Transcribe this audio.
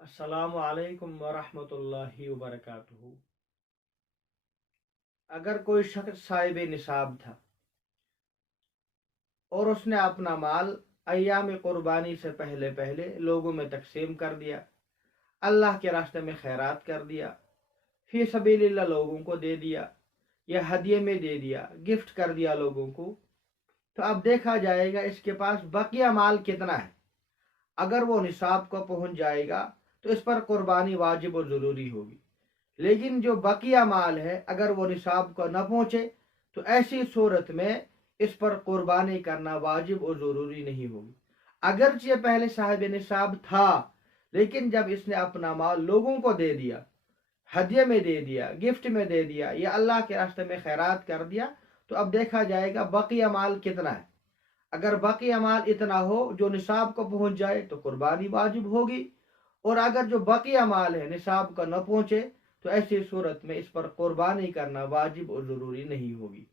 السلام علیکم ورحمۃ اللہ وبرکاتہ۔ اگر کوئی شخص صاحب نصاب تھا اور اس نے اپنا مال ایام قربانی سے پہلے پہلے لوگوں میں تقسیم کر دیا، اللہ کے راستے میں خیرات کر دیا، فی سبیل اللہ لوگوں کو دے دیا، یا ہدیے میں دے دیا، گفٹ کر دیا لوگوں کو، تو اب دیکھا جائے گا اس کے پاس بقیہ مال کتنا ہے۔ اگر وہ نصاب کو پہنچ جائے گا تو اس پر قربانی واجب اور ضروری ہوگی، لیکن جو بقیہ مال ہے اگر وہ نصاب کو نہ پہنچے تو ایسی صورت میں اس پر قربانی کرنا واجب اور ضروری نہیں ہوگی۔ اگرچہ پہلے صاحب نصاب تھا، لیکن جب اس نے اپنا مال لوگوں کو دے دیا، ہدیے میں دے دیا، گفٹ میں دے دیا، یا اللہ کے راستے میں خیرات کر دیا، تو اب دیکھا جائے گا بقیہ مال کتنا ہے۔ اگر بقیہ مال اتنا ہو جو نصاب کو پہنچ جائے تو قربانی واجب ہوگی، اور اگر جو بقیہ مال ہے نصاب کا نہ پہنچے تو ایسی صورت میں اس پر قربانی کرنا واجب اور ضروری نہیں ہوگی۔